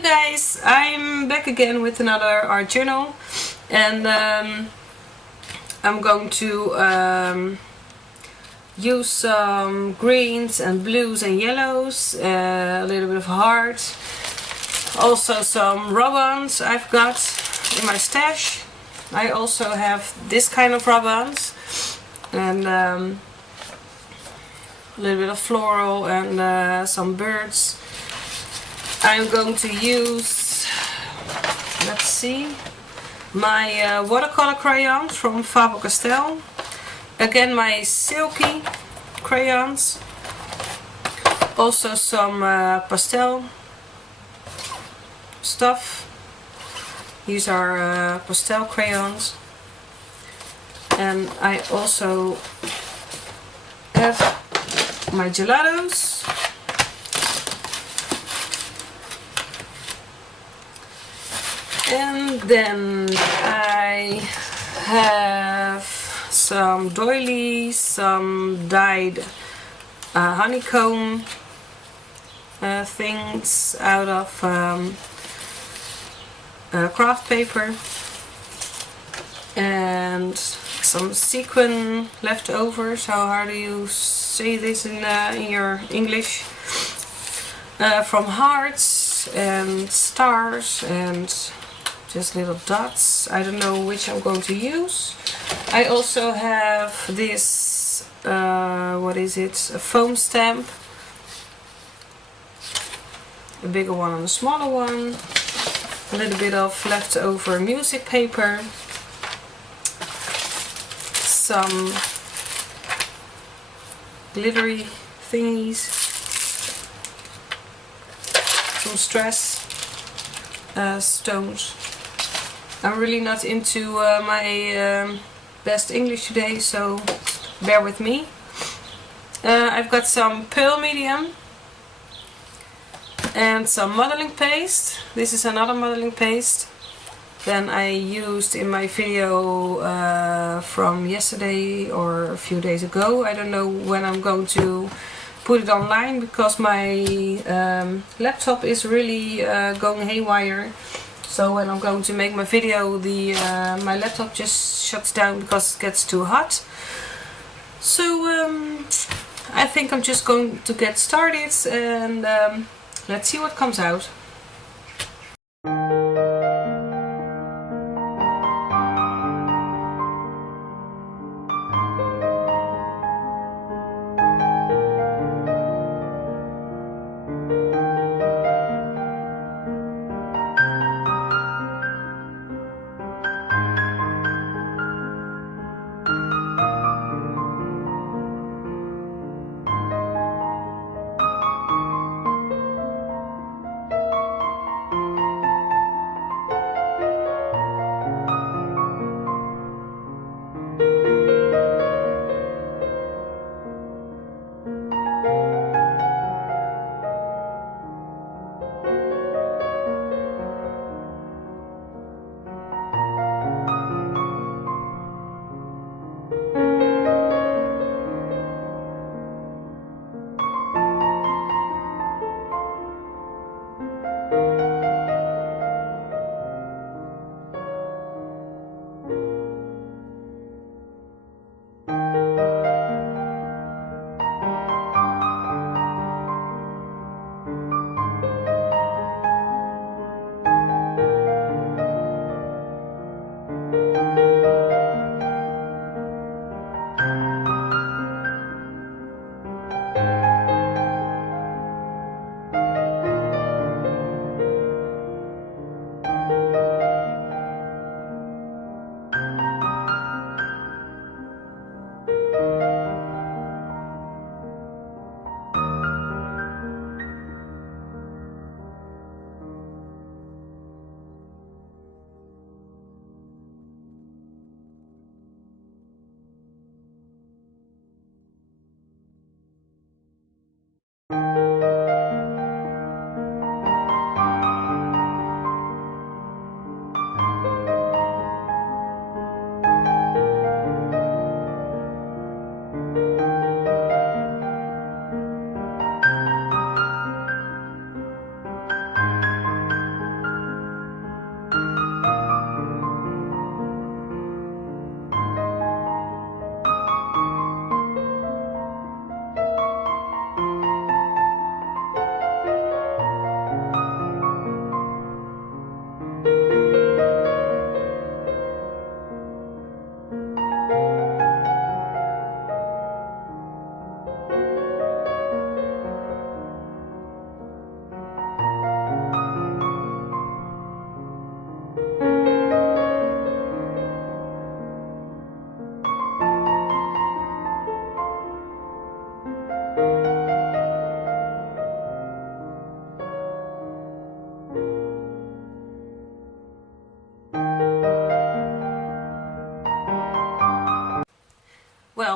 you guys, I'm back again with another art journal, and I'm going to use some greens and blues and yellows, a little bit of heart, also some rub-ons I've got in my stash. I also have this kind of rub-ons and a little bit of floral and some birds. I'm going to use, let's see, my watercolor crayons from Faber-Castell. Again, my silky crayons. Also some pastel stuff. These are pastel crayons. And I also have my gelatos. And then I have some doilies, some dyed honeycomb things out of craft paper, and some sequin leftovers. How do you say this in your English? From hearts and stars and just little dots. I don't know which I'm going to use. I also have this, what is it? A foam stamp. A bigger one and a smaller one. A little bit of leftover music paper. Some glittery thingies. Some stress stones. I'm really not into my best English today, so bear with me. I've got some pearl medium and some modeling paste. This is another modeling paste than I used in my video from yesterday or a few days ago. I don't know when I'm going to put it online because my laptop is really going haywire. So when I'm going to make my video, my laptop just shuts down because it gets too hot. So I think I'm just going to get started and let's see what comes out.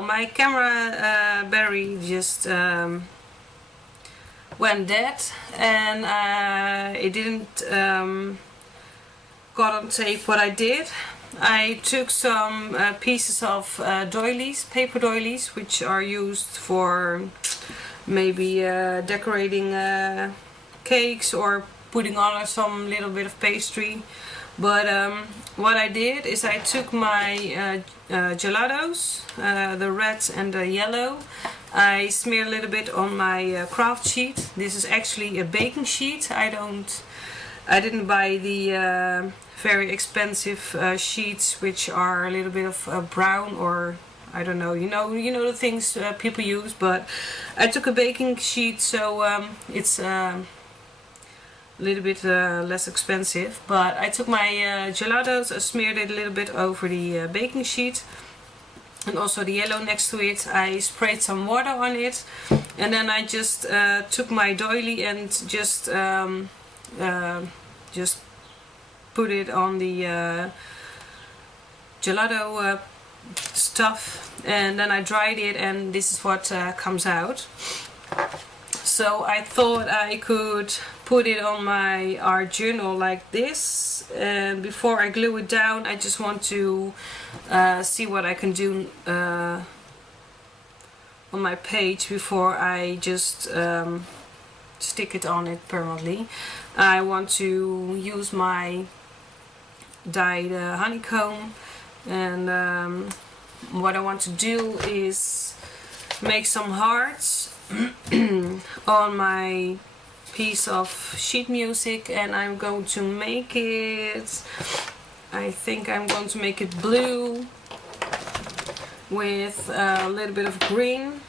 my camera battery just went dead, and it didn't got on tape what I did. I took some pieces of doilies, paper doilies, which are used for maybe decorating cakes or putting on some little bit of pastry. But what I did is I took my gelatos, the red and the yellow. I smeared a little bit on my craft sheet. This is actually a baking sheet. I didn't buy the very expensive sheets, which are a little bit of brown, or I don't know, you know the things people use. But I took a baking sheet, so it's a little bit less expensive. But I took my gelatos, I smeared it a little bit over the baking sheet, and also the yellow next to it. I sprayed some water on it, and then I just took my doily and just put it on the gelato stuff, and then I dried it, and this is what comes out. So I thought I could put it on my art journal like this, and before I glue it down I just want to see what I can do on my page before I just stick it on it permanently. I want to use my dyed honeycomb, and what I want to do is make some hearts on my piece of sheet music, and I'm going to make it, I think I'm going to make it blue with a little bit of green.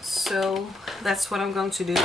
So that's what I'm going to do.